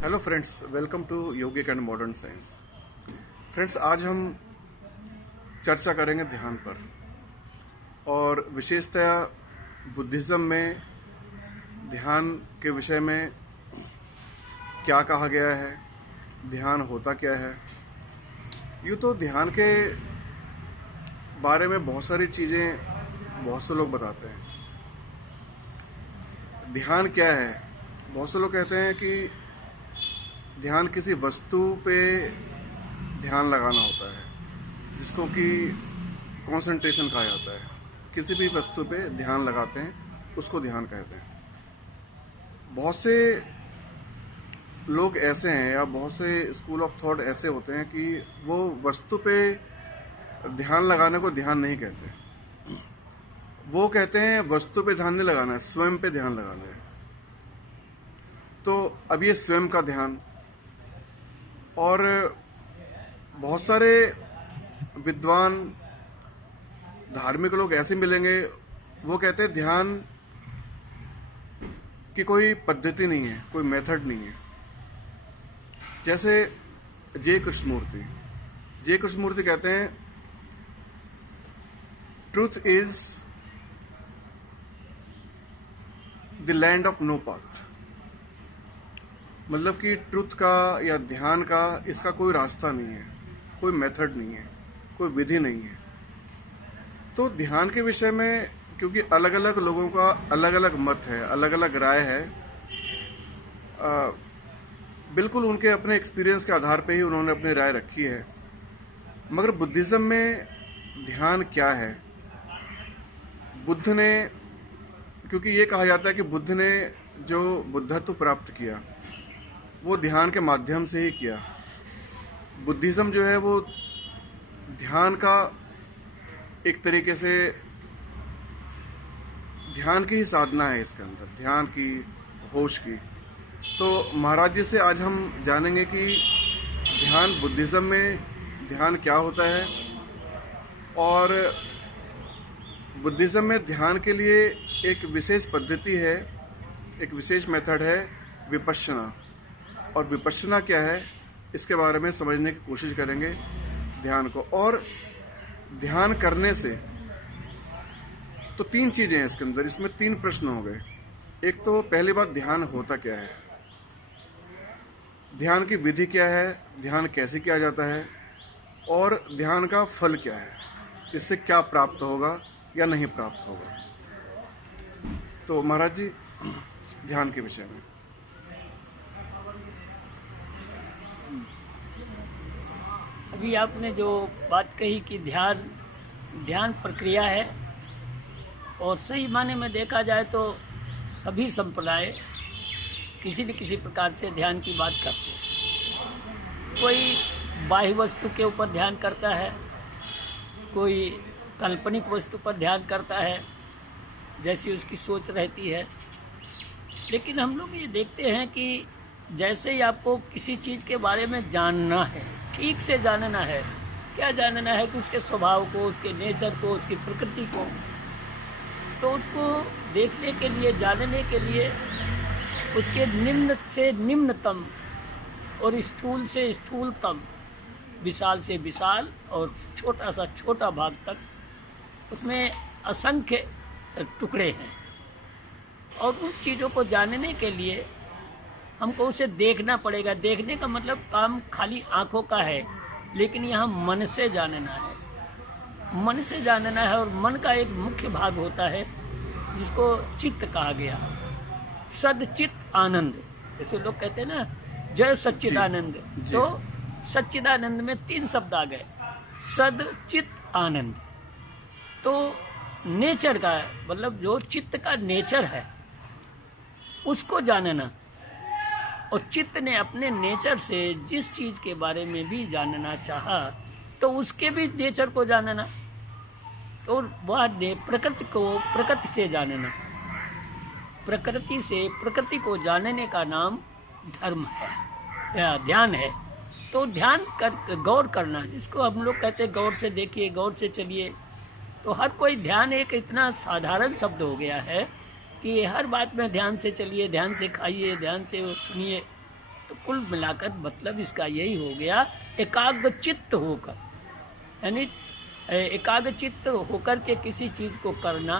Hello friends, welcome to yogic and modern science. Friends, आज हम चर्चा करेंगे ध्यान पर और विशेषतया बुद्धिज़्म में ध्यान के विषय में क्या कहा गया है, ध्यान होता क्या है। यूँ तो ध्यान के बारे में बहुत सारी चीज़ें बहुत से लोग बताते हैं। ध्यान क्या है? बहुत से लोग कहते हैं कि ध्यान किसी वस्तु पे ध्यान लगाना होता है, जिसको कि कंसंट्रेशन कहा जाता है। किसी भी वस्तु पे ध्यान लगाते हैं, उसको ध्यान कहते हैं। बहुत से लोग ऐसे हैं या बहुत से स्कूल ऑफ थॉट ऐसे होते हैं कि वो वस्तु पे ध्यान लगाने को ध्यान नहीं कहते। वो कहते हैं वस्तु पे ध्यान नहीं लगाना है, स्वयं पे ध्यान लगाना है। तो अब ये स्वयं का ध्यान, और बहुत सारे विद्वान धार्मिक लोग ऐसे मिलेंगे, वो कहते हैं ध्यान की कोई पद्धति नहीं है, कोई मेथड नहीं है। जैसे जे कृष्णमूर्ति कहते हैं truth is the land of no path. मतलब कि ट्रुथ का या ध्यान का इसका कोई रास्ता नहीं है, कोई मेथड नहीं है, कोई विधि नहीं है। तो ध्यान के विषय में क्योंकि अलग अलग लोगों का अलग अलग मत है, अलग अलग राय है, बिल्कुल उनके अपने एक्सपीरियंस के आधार पे ही उन्होंने अपनी राय रखी है। मगर बुद्धिज़्म में ध्यान क्या है? बुद्ध ने, क्योंकि ये कहा जाता है कि बुद्ध ने जो बुद्धत्व प्राप्त किया वो ध्यान के माध्यम से ही किया। बुद्धिज़्म जो है वो ध्यान का एक तरीके से ध्यान की ही साधना है, इसके अंदर ध्यान की, होश की। तो महाराज जी से आज हम जानेंगे कि ध्यान, बुद्धिज़्म में ध्यान क्या होता है, और बुद्धिज़्म में ध्यान के लिए एक विशेष पद्धति है, एक विशेष मेथड है विपश्यना। और विपश्यना क्या है, इसके बारे में समझने की कोशिश करेंगे ध्यान को। और ध्यान करने से तो तीन चीज़ें हैं इसके अंदर, इसमें तीन प्रश्न हो गए। एक तो पहली बात, ध्यान होता क्या है, ध्यान की विधि क्या है, ध्यान कैसे किया जाता है, और ध्यान का फल क्या है, इससे क्या प्राप्त होगा या नहीं प्राप्त होगा। तो महाराज जी, ध्यान के विषय में। अभी आपने जो बात कही कि ध्यान प्रक्रिया है, और सही माने में देखा जाए तो सभी संप्रदाय किसी न किसी प्रकार से ध्यान की बात करते हैं। कोई बाह्य वस्तु के ऊपर ध्यान करता है, कोई काल्पनिक वस्तु पर ध्यान करता है, जैसी उसकी सोच रहती है। लेकिन हम लोग ये देखते हैं कि जैसे ही आपको किसी चीज़ के बारे में जानना है, ठीक से जानना है, क्या जानना है कि उसके स्वभाव को, उसके नेचर को, उसकी प्रकृति को, तो उसको देखने के लिए, जानने के लिए उसके निम्न से निम्नतम और स्थूल से स्थूलतम, विशाल से विशाल और छोटा सा छोटा भाग तक उसमें असंख्य टुकड़े हैं। और उन चीज़ों को जानने के लिए हमको उसे देखना पड़ेगा। देखने का मतलब काम खाली आँखों का है, लेकिन यहाँ मन से जानना है। मन से जानना है, और मन का एक मुख्य भाग होता है जिसको चित्त कहा गया। सद चित्त आनंद, जैसे लोग कहते हैं ना, जय सच्चिदानंद। तो सच्चिदानंद में तीन शब्द आ गए, सद चित्त आनंद। तो नेचर का मतलब जो चित्त का नेचर है उसको जानना, और चित्त ने अपने नेचर से जिस चीज़ के बारे में भी जानना चाहा तो उसके भी नेचर को जानना, तो वह प्रकृति को प्रकृति से जानना। प्रकृति से प्रकृति को जानने का नाम धर्म है, ध्यान है। तो ध्यान कर गौर करना, जिसको हम लोग कहते हैं गौर से देखिए, गौर से चलिए। तो हर कोई ध्यान एक इतना साधारण शब्द हो गया है कि हर बात में ध्यान से चलिए, ध्यान से खाइए, ध्यान से सुनिए। तो कुल मिलाकर मतलब इसका यही हो गया, एकाग्र चित्त होकर, यानी एकाग्र चित्त होकर के किसी चीज़ को करना,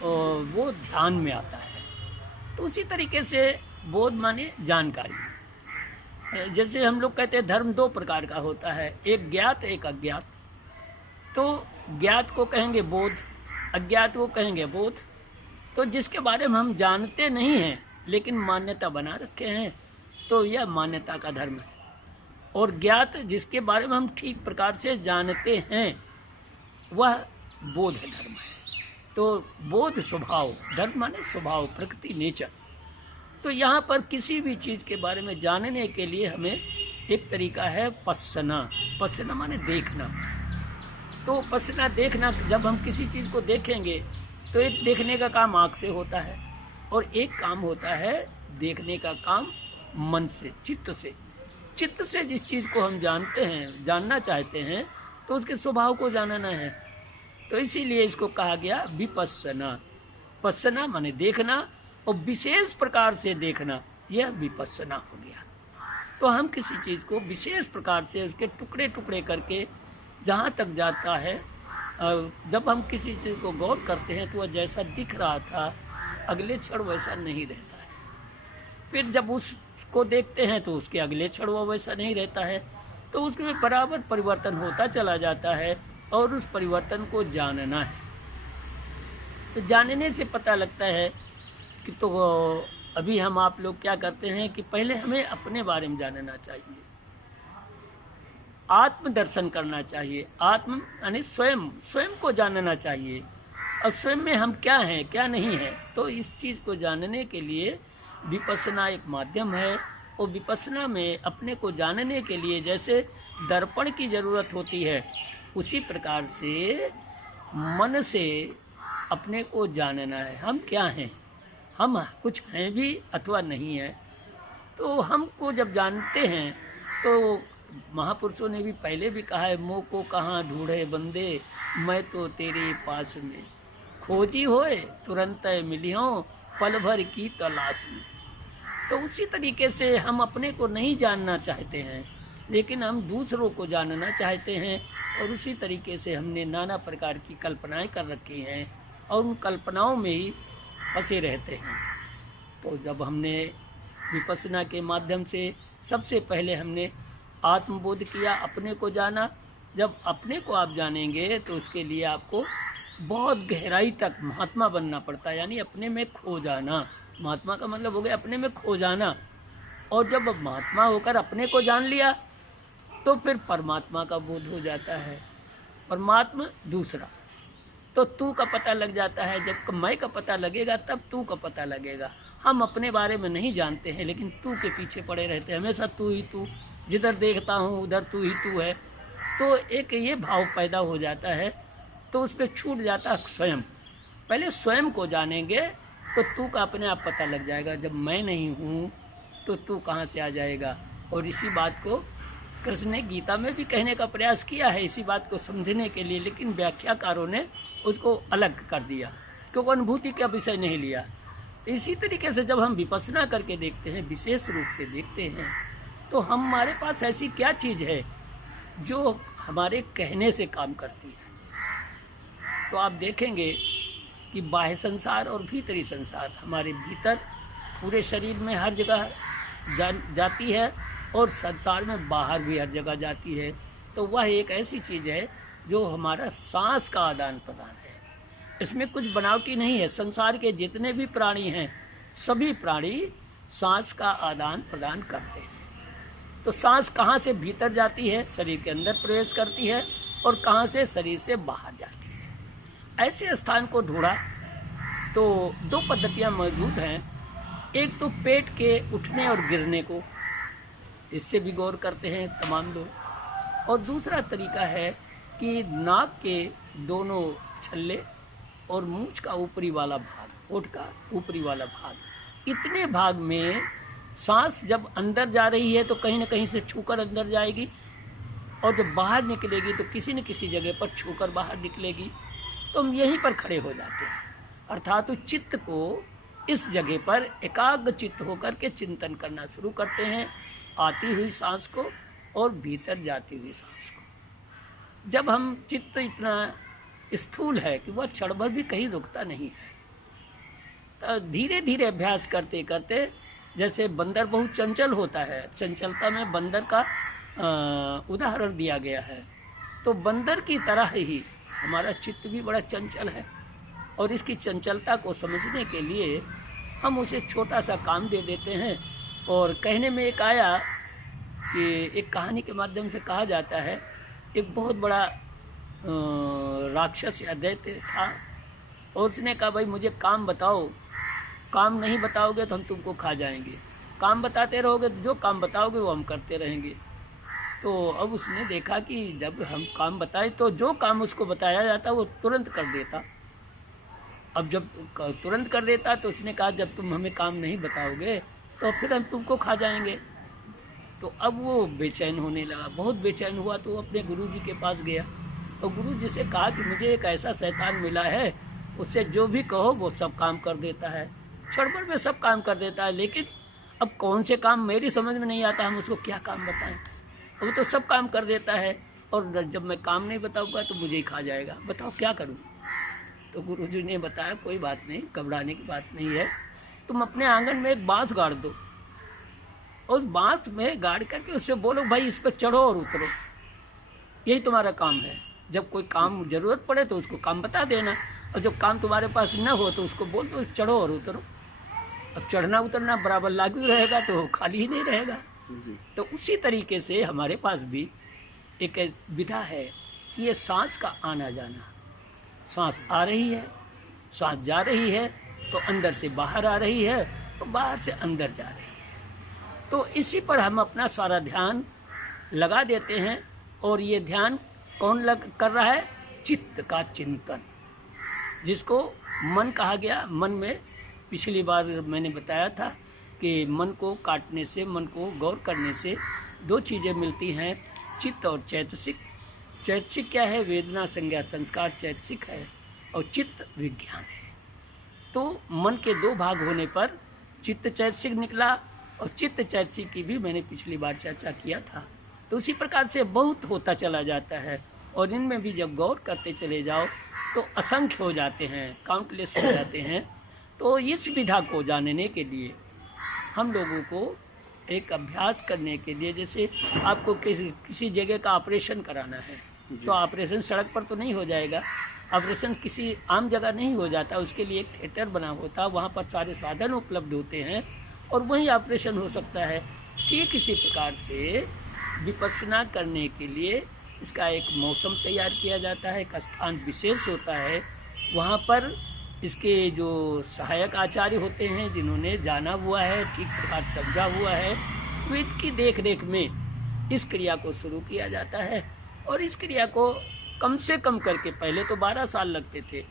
वो ध्यान में आता है। तो उसी तरीके से बोध माने जानकारी। जैसे हम लोग कहते हैं धर्म दो प्रकार का होता है, एक ज्ञात एक अज्ञात। तो ज्ञात को कहेंगे बोध, अज्ञात को कहेंगे बोध। तो जिसके बारे में हम जानते नहीं हैं लेकिन मान्यता बना रखे हैं, तो यह मान्यता का धर्म है। और ज्ञात जिसके बारे में हम ठीक प्रकार से जानते हैं, वह बोध धर्म है। तो बोध स्वभाव, धर्म माने स्वभाव, प्रकृति, नेचर। तो यहाँ पर किसी भी चीज़ के बारे में जानने के लिए हमें एक तरीका है पश्यना। पश्यना माने देखना। तो पश्यना देखना, जब हम किसी चीज़ को देखेंगे तो एक देखने का काम आँख से होता है और एक काम होता है देखने का काम मन से, चित्त से। चित्त से जिस चीज़ को हम जानते हैं, जानना चाहते हैं, तो उसके स्वभाव को जानना है। तो इसीलिए इसको कहा गया विपश्यना। पश्यना माने देखना और विशेष प्रकार से देखना, यह विपश्यना हो गया। तो हम किसी चीज़ को विशेष प्रकार से उसके टुकड़े टुकड़े करके जहाँ तक जाता है, जब हम किसी चीज़ को गौर करते हैं तो वह जैसा दिख रहा था अगले क्षण वैसा नहीं रहता है। फिर जब उसको देखते हैं तो उसके अगले क्षण वह वैसा नहीं रहता है। तो उसमें बराबर परिवर्तन होता चला जाता है और उस परिवर्तन को जानना है। तो जानने से पता लगता है कि तो अभी हम आप लोग क्या करते हैं कि पहले हमें अपने बारे में जानना चाहिए, आत्मदर्शन करना चाहिए। आत्म यानी स्वयं, स्वयं को जानना चाहिए और स्वयं में हम क्या हैं क्या नहीं है। तो इस चीज़ को जानने के लिए विपश्यना एक माध्यम है। और विपश्यना में अपने को जानने के लिए जैसे दर्पण की ज़रूरत होती है, उसी प्रकार से मन से अपने को जानना है, हम क्या हैं, हम कुछ हैं भी अथवा नहीं है। तो हमको जब जानते हैं तो महापुरुषों ने भी पहले भी कहा है, मोह को कहाँ ढूंढे बंदे, मैं तो तेरे पास में, खोजी होए तुरंत मिलियों, पल भर की तलाश में। तो उसी तरीके से हम अपने को नहीं जानना चाहते हैं लेकिन हम दूसरों को जानना चाहते हैं। और उसी तरीके से हमने नाना प्रकार की कल्पनाएं कर रखी हैं और उन कल्पनाओं में ही फंसे रहते हैं। तो जब हमने विपश्यना के माध्यम से सबसे पहले हमने आत्मबोध किया, अपने को जाना। जब अपने को आप जानेंगे तो उसके लिए आपको बहुत गहराई तक महात्मा बनना पड़ता है, यानी अपने में खो जाना। महात्मा का मतलब हो गया अपने में खो जाना। और जब महात्मा होकर अपने को जान लिया तो फिर परमात्मा का बोध हो जाता है। परमात्मा दूसरा, तो तू का पता लग जाता है। जब मैं का पता लगेगा तब तू का पता लगेगा। हम अपने बारे में नहीं जानते हैं लेकिन तू के पीछे पड़े रहते हैं, हमेशा तू ही तू, जिधर देखता हूँ उधर तू ही तू है। तो एक ये भाव पैदा हो जाता है, तो उस पर छूट जाता है स्वयं। पहले स्वयं को जानेंगे तो तू का अपने आप पता लग जाएगा। जब मैं नहीं हूँ तो तू कहाँ से आ जाएगा। और इसी बात को कृष्ण ने गीता में भी कहने का प्रयास किया है, इसी बात को समझने के लिए, लेकिन व्याख्याकारों ने उसको अलग कर दिया क्योंकि अनुभूति का विषय नहीं लिया। तो इसी तरीके से जब हम विपश्यना करके देखते हैं, विशेष रूप से देखते हैं, तो हमारे पास ऐसी क्या चीज़ है जो हमारे कहने से काम करती है। तो आप देखेंगे कि बाह्य संसार और भीतरी संसार, हमारे भीतर पूरे शरीर में हर जगह जाती है और संसार में बाहर भी हर जगह जाती है। तो वह एक ऐसी चीज़ है जो हमारा सांस का आदान प्रदान है। इसमें कुछ बनावटी नहीं है। संसार के जितने भी प्राणी हैं, सभी प्राणी सांस का आदान प्रदान करते हैं। तो सांस कहाँ से भीतर जाती है, शरीर के अंदर प्रवेश करती है, और कहाँ से शरीर से बाहर जाती है। ऐसे स्थान को ढूंढा तो दो पद्धतियाँ मौजूद हैं। एक तो पेट के उठने और गिरने को, इससे भी गौर करते हैं तमाम लोग। और दूसरा तरीका है कि नाक के दोनों छल्ले और मूंछ का ऊपरी वाला भाग, होठ का ऊपरी वाला भाग, इतने भाग में सांस जब अंदर जा रही है तो कहीं ना कहीं से छूकर अंदर जाएगी, और जब बाहर निकलेगी तो किसी न किसी जगह पर छूकर बाहर निकलेगी। तो हम यहीं पर खड़े हो जाते हैं। अर्थात चित्त को इस जगह पर एकाग्र चित्त होकर के चिंतन करना शुरू करते हैं, आती हुई सांस को और भीतर जाती हुई सांस को। जब हम चित्त इतना स्थूल है कि वह क्षण भर भी कहीं रुकता नहीं है, तो धीरे धीरे अभ्यास करते करते, जैसे बंदर बहुत चंचल होता है, चंचलता में बंदर का उदाहरण दिया गया है, तो बंदर की तरह ही हमारा चित्त भी बड़ा चंचल है। और इसकी चंचलता को समझने के लिए हम उसे छोटा सा काम दे देते हैं। और कहने में एक आया कि एक कहानी के माध्यम से कहा जाता है, एक बहुत बड़ा राक्षस या दैत्य था, और उसने कहा भाई मुझे काम बताओ, काम नहीं बताओगे तो हम तुमको खा जाएंगे, काम बताते रहोगे तो जो काम बताओगे वो हम करते रहेंगे। तो अब उसने देखा कि जब हम काम बताए तो जो काम उसको बताया जाता वो तुरंत कर देता। अब जब तुरंत कर देता तो उसने कहा जब तुम हमें काम नहीं बताओगे तो फिर हम तुमको खा जाएंगे। तो अब वो बेचैन होने लगा, बहुत बेचैन हुआ, तो वो अपने गुरुजी के पास गया और गुरुजी से कहा कि मुझे एक ऐसा शैतान मिला है, उससे जो भी कहो वो सब काम कर देता है, क्षण भर में सब काम कर देता है, लेकिन अब कौन से काम मेरी समझ में नहीं आता, हम उसको क्या काम बताएं, वो तो सब काम कर देता है और जब मैं काम नहीं बताऊंगा तो मुझे ही खा जाएगा, बताओ क्या करूं। तो गुरुजी ने बताया कोई बात नहीं, घबराने की बात नहीं है, तुम अपने आंगन में एक बांस गाड़ दो, उस बांस में गाड़ करके उससे बोलो भाई इस पर चढ़ो और उतरो, यही तुम्हारा काम है। जब कोई काम जरूरत पड़े तो उसको काम बता देना, और जो काम तुम्हारे पास न हो तो उसको बोल दो चढ़ो और उतरो। अब चढ़ना उतरना बराबर लागू रहेगा तो खाली ही नहीं रहेगा। तो उसी तरीके से हमारे पास भी एक विधा है कि ये सांस का आना जाना, सांस आ रही है, सांस जा रही है, तो अंदर से बाहर आ रही है, तो बाहर से अंदर जा रही है। तो इसी पर हम अपना सारा ध्यान लगा देते हैं। और ये ध्यान कौन कर रहा है? चित्त का चिंतन, जिसको मन कहा गया। मन में पिछली बार मैंने बताया था कि मन को काटने से, मन को गौर करने से दो चीज़ें मिलती हैं, चित्त और चैतसिक। चैतसिक क्या है? वेदना, संज्ञा, संस्कार चैतसिक है, और चित्त विज्ञान है। तो मन के दो भाग होने पर चित्त चैतसिक निकला, और चित्त चैतसिक की भी मैंने पिछली बार चर्चा किया था। तो उसी प्रकार से बहुत होता चला जाता है, और इनमें भी जब गौर करते चले जाओ तो असंख्य हो जाते हैं, काउंटलेस हो जाते हैं। तो इस विधा को जानने के लिए हम लोगों को एक अभ्यास करने के लिए, जैसे आपको किसी जगह का ऑपरेशन कराना है, तो ऑपरेशन सड़क पर तो नहीं हो जाएगा, ऑपरेशन किसी आम जगह नहीं हो जाता, उसके लिए एक थिएटर बना होता, वहाँ पर सारे साधन उपलब्ध होते हैं और वहीं ऑपरेशन हो सकता है। ठीक इसी प्रकार से विपश्यना करने के लिए इसका एक मौसम तैयार किया जाता है, एक स्थान विशेष होता है, वहाँ पर इसके जो सहायक आचार्य होते हैं, जिन्होंने जाना हुआ है, ठीक प्रकार समझा हुआ है, तो इनकी देख रेख में इस क्रिया को शुरू किया जाता है। और इस क्रिया को कम से कम करके, पहले तो 12 साल लगते थे,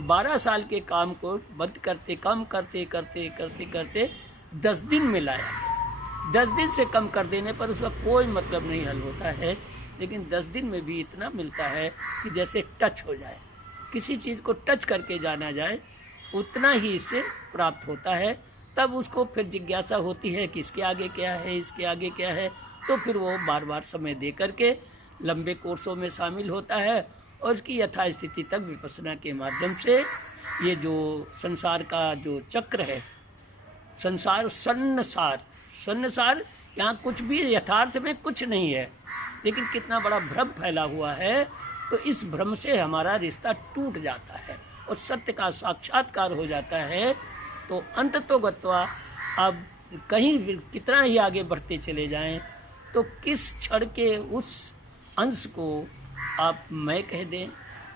12 साल के काम को बंद करते, कम करते करते करते करते 10 दिन में लाया। 10 दिन से कम कर देने पर उसका कोई मतलब नहीं हल होता है, लेकिन 10 दिन में भी इतना मिलता है कि जैसे टच हो जाए, किसी चीज़ को टच करके जाना जाए, उतना ही इससे प्राप्त होता है। तब उसको फिर जिज्ञासा होती है कि इसके आगे क्या है, इसके आगे क्या है, तो फिर वो बार बार समय दे करके लंबे कोर्सों में शामिल होता है, और इसकी यथास्थिति तक विपश्यना के माध्यम से ये जो संसार का जो चक्र है, संसार सन्नसार, यहाँ कुछ भी यथार्थ में कुछ नहीं है, लेकिन कितना बड़ा भ्रम फैला हुआ है। तो इस भ्रम से हमारा रिश्ता टूट जाता है और सत्य का साक्षात्कार हो जाता है। तो अंत तो गत्वा, अब कहीं कितना ही आगे बढ़ते चले जाएं, तो किस क्षण के उस अंश को आप मैं कह दें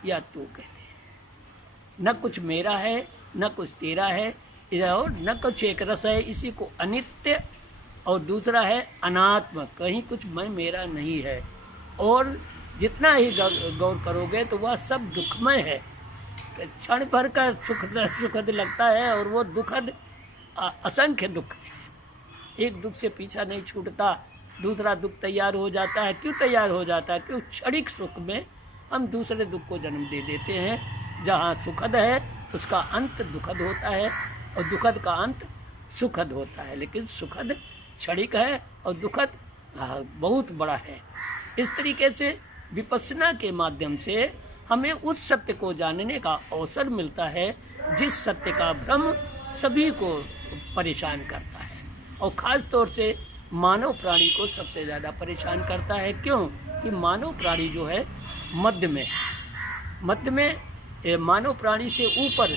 या तू कह दें, न कुछ मेरा है न कुछ तेरा है, और न कुछ एक रस है, इसी को अनित्य, और दूसरा है अनात्म, कहीं कुछ मैं मेरा नहीं है। और जितना ही गौर करोगे तो वह सब दुखमय है, क्षण भर का सुखद लगता है, और वो दुखद असंख्य दुख है। एक दुख से पीछा नहीं छूटता, दूसरा दुख तैयार हो जाता है। क्यों तैयार हो जाता है? क्यों क्षणिक सुख में हम दूसरे दुख को जन्म दे देते हैं। जहाँ सुखद है उसका अंत दुखद होता है, और दुखद का अंत सुखद होता है, लेकिन सुखद क्षणिक है और दुखद बहुत बड़ा है। इस तरीके से विपश्यना के माध्यम से हमें उस सत्य को जानने का अवसर मिलता है जिस सत्य का भ्रम सभी को परेशान करता है, और ख़ास तौर से मानव प्राणी को सबसे ज़्यादा परेशान करता है। क्यों? कि मानव प्राणी जो है मध्य में मानव प्राणी से ऊपर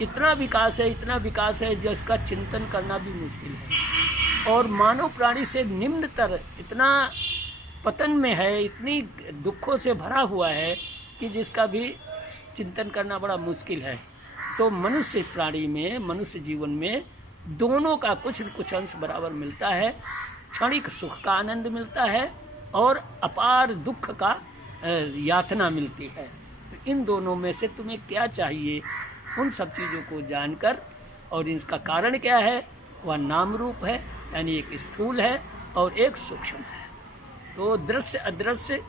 इतना विकास है जिसका चिंतन करना भी मुश्किल है, और मानव प्राणी से निम्नतर इतना पतन में है, इतनी दुखों से भरा हुआ है कि जिसका भी चिंतन करना बड़ा मुश्किल है। तो मनुष्य प्राणी में, मनुष्य जीवन में दोनों का कुछ न कुछ अंश बराबर मिलता है। क्षणिक सुख का आनंद मिलता है और अपार दुख का यातना मिलती है। तो इन दोनों में से तुम्हें क्या चाहिए, उन सब चीज़ों को जानकर, और इसका कारण क्या है, वह नाम रूप है, यानी एक स्थूल है और एक सूक्ष्म है। तो दृश्य अदृश्य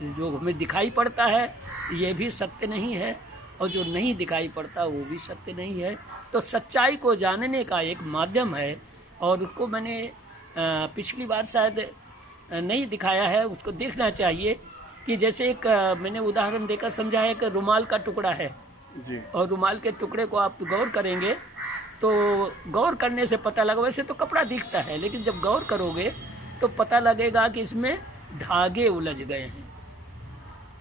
जो हमें दिखाई पड़ता है ये भी सत्य नहीं है, और जो नहीं दिखाई पड़ता वो भी सत्य नहीं है। तो सच्चाई को जानने का एक माध्यम है, और उसको मैंने पिछली बार शायद नहीं दिखाया है, उसको देखना चाहिए। कि जैसे एक मैंने उदाहरण देकर समझाया कि रुमाल का टुकड़ा है जी। और रुमाल के टुकड़े को आप गौर करेंगे तो गौर करने से पता लगा, वैसे तो कपड़ा दिखता है लेकिन जब गौर करोगे तो पता लगेगा कि इसमें धागे उलझ गए हैं,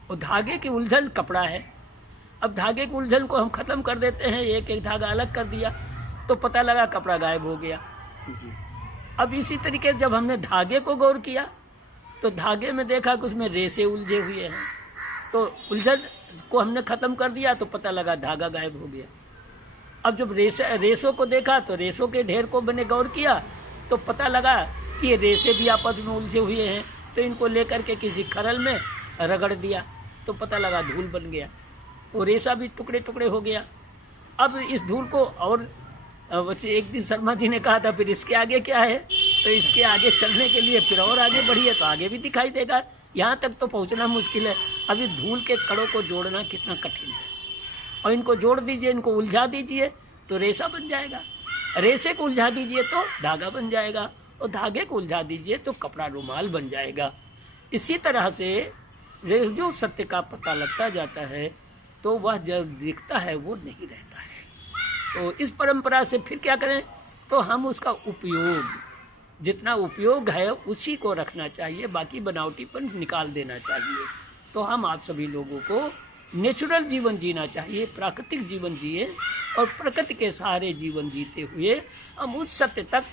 और धागे की उलझन कपड़ा है। अब धागे की उलझन को हम ख़त्म कर देते हैं, एक एक धागा अलग कर दिया तो पता लगा कपड़ा गायब हो गया जी। अब इसी तरीके जब हमने धागे को गौर किया तो धागे में देखा कि उसमें रेसे उलझे हुए हैं, तो उलझन को हमने ख़त्म कर दिया तो पता लगा धागा गायब हो गया। अब जब रेसों को देखा तो रेसों के ढेर को मैंने गौर किया तो पता लगा कि ये रेसे भी आपस में उलझे हुए हैं, तो इनको लेकर के किसी खरल में रगड़ दिया तो पता लगा धूल बन गया, वो रेसा भी टुकड़े टुकड़े हो गया। अब इस धूल को, और वैसे एक दिन शर्मा जी ने कहा था फिर इसके आगे क्या है, तो इसके आगे चलने के लिए फिर और आगे बढ़िए तो आगे भी दिखाई देगा, यहाँ तक तो पहुँचना मुश्किल है। अभी धूल के कणों को जोड़ना कितना कठिन है, और इनको जोड़ दीजिए, इनको उलझा दीजिए तो रेसा बन जाएगा, रेसे को उलझा दीजिए तो धागा बन जाएगा, और धागे को उलझा दीजिए तो कपड़ा रुमाल बन जाएगा। इसी तरह से जो सत्य का पता लगता जाता है तो वह जब दिखता है वो नहीं रहता है। तो इस परंपरा से फिर क्या करें, तो हम उसका उपयोग, जितना उपयोग है उसी को रखना चाहिए, बाकी बनावटीपन निकाल देना चाहिए। तो हम आप सभी लोगों को नेचुरल जीवन जीना चाहिए, प्राकृतिक जीवन जिए, और प्रकृति के सहारे जीवन जीते हुए हम उस सत्य तक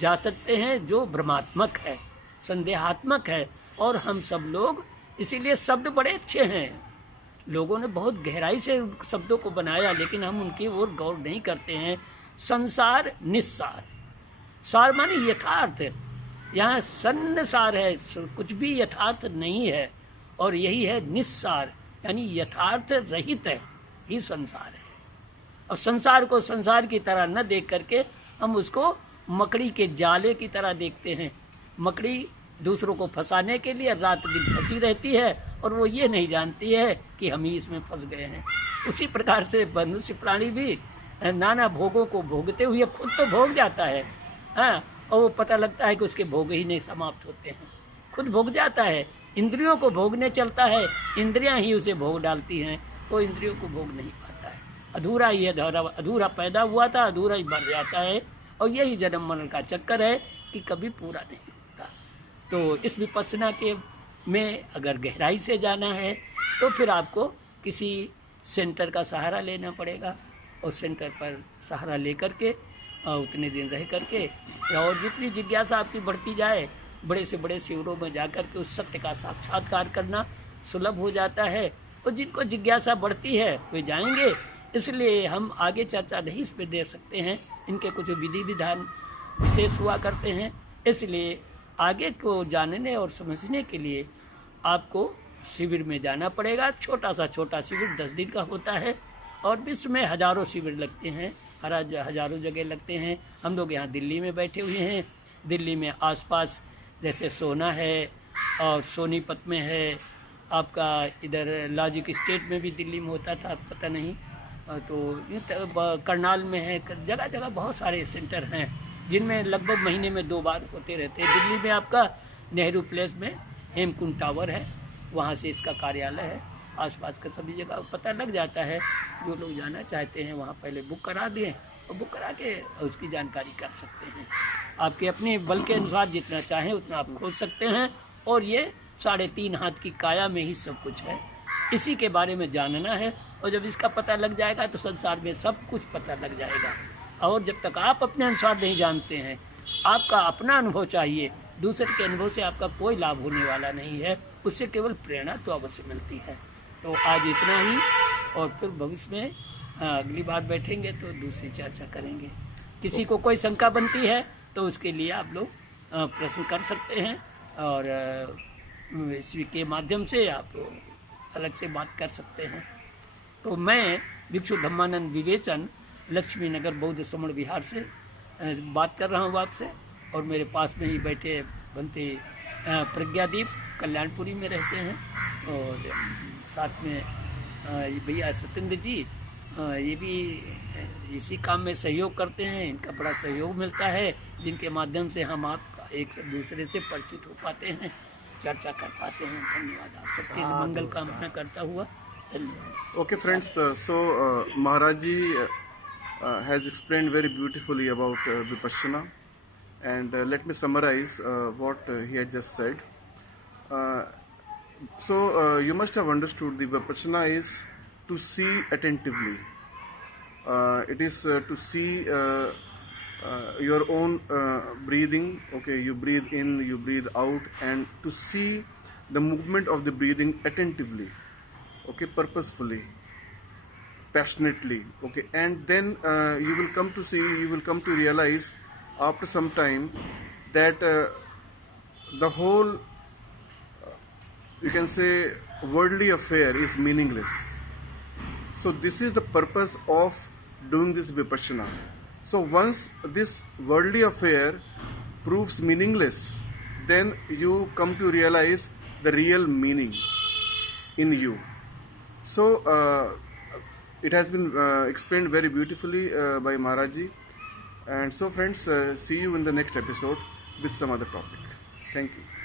जा सकते हैं जो भ्रमात्मक है, संदेहात्मक है। और हम सब लोग, इसीलिए शब्द बड़े अच्छे हैं, लोगों ने बहुत गहराई से शब्दों को बनाया, लेकिन हम उनकी ओर गौर नहीं करते हैं। संसार निस्सार, सार माने यथार्थ, यहाँ सन्नसार है, कुछ भी यथार्थ नहीं है, और यही है निस्सार, यानी यथार्थ रहित है ही संसार है। और संसार को संसार की तरह न देख करके हम उसको मकड़ी के जाले की तरह देखते हैं। मकड़ी दूसरों को फंसाने के लिए रात दिन फंसी रहती है और वो ये नहीं जानती है कि हम ही इसमें फंस गए हैं। उसी प्रकार से मनुष्य प्राणी भी नाना भोगों को भोगते हुए खुद तो भोग जाता है, हाँ, और वो पता लगता है कि उसके भोग ही नहीं समाप्त होते हैं, खुद भोग जाता है, इंद्रियों को भोगने चलता है, इंद्रियां ही उसे भोग डालती हैं, वो इंद्रियों को भोग नहीं पाता है। अधूरा ही अधूरा पैदा हुआ था, अधूरा ही मर जाता है, और यही जन्म मरण का चक्कर है कि कभी पूरा नहीं होता। तो इस विपश्यना के में अगर गहराई से जाना है तो फिर आपको किसी सेंटर का सहारा लेना पड़ेगा, और सेंटर पर सहारा लेकर के उतने दिन रह करके, और जितनी जिज्ञासा आपकी बढ़ती जाए, बड़े से बड़े शिविरों में जाकर के उस सत्य का साक्षात्कार करना सुलभ हो जाता है। और जिनको जिज्ञासा बढ़ती है वे जाएंगे, इसलिए हम आगे चर्चा नहीं इस पर दे सकते हैं, इनके कुछ विधि विधान विशेष हुआ करते हैं। इसलिए आगे को जानने और समझने के लिए आपको शिविर में जाना पड़ेगा। छोटा शिविर 10 दिन का होता है, और विश्व में हज़ारों शिविर लगते हैं, हज़ारों जगह लगते हैं। हम लोग यहाँ दिल्ली में बैठे हुए हैं, दिल्ली में आसपास जैसे सोना है और सोनीपत में है, आपका इधर लॉजिक स्टेट में भी दिल्ली में होता था, पता नहीं, तो ये करनाल में है, जगह जगह बहुत सारे सेंटर हैं जिनमें लगभग महीने में 2 बार होते रहते हैं। दिल्ली में आपका नेहरू प्लेस में हेमकुंड टावर है, वहाँ से इसका कार्यालय है। आसपास का सभी जगह पता लग जाता है। जो लोग जाना चाहते हैं वहाँ पहले बुक करा दें और बुक करा के उसकी जानकारी कर सकते हैं। आपके अपने बल के अनुसार जितना चाहें उतना आप खोज सकते हैं। और ये 3.5 हाथ की काया में ही सब कुछ है, इसी के बारे में जानना है। और जब इसका पता लग जाएगा तो संसार में सब कुछ पता लग जाएगा। और जब तक आप अपने अनुसार नहीं जानते हैं, आपका अपना अनुभव चाहिए। दूसरे के अनुभव से आपका कोई लाभ होने वाला नहीं है, उससे केवल प्रेरणा तो अवश्य मिलती है। तो आज इतना ही, और फिर भविष्य में अगली बार बैठेंगे तो दूसरी चर्चा करेंगे। किसी को कोई शंका बनती है तो उसके लिए आप लोग प्रश्न कर सकते हैं, और इसी के माध्यम से आप अलग से बात कर सकते हैं। तो मैं भिक्षु धम्मानंद विवेचन लक्ष्मी नगर बौद्ध समण विहार से बात कर रहा हूँ आपसे। और मेरे पास में ही बैठे बनते प्रज्ञादीप कल्याणपुरी में रहते हैं, और साथ में ये भैया सत्येंद्र जी, ये भी इसी काम में सहयोग करते हैं। इनका बड़ा सहयोग मिलता है, जिनके माध्यम से हम आप एक दूसरे से परिचित हो पाते हैं, चर्चा कर पाते हैं। धन्यवाद। आप सबके मंगल कामना करता हुआ धन्यवाद। Okay, friends. So Maharaj ji has explained very beautifully about Vipassana, and let me summarize what he has just said. So you must have understood the Vipassana is to see attentively. It is to see your own breathing. Okay, you breathe in, you breathe out, and to see the movement of the breathing attentively. Okay, purposefully, passionately. Okay, and then you will come to see, you will come to realize after some time that the whole, you can say, worldly affair is meaningless. So this is the purpose of doing this Vipassana. So once this worldly affair proves meaningless, then you come to realize the real meaning in you. So it has been explained very beautifully by Maharaj ji. And so friends, see you in the next episode with some other topic. Thank you.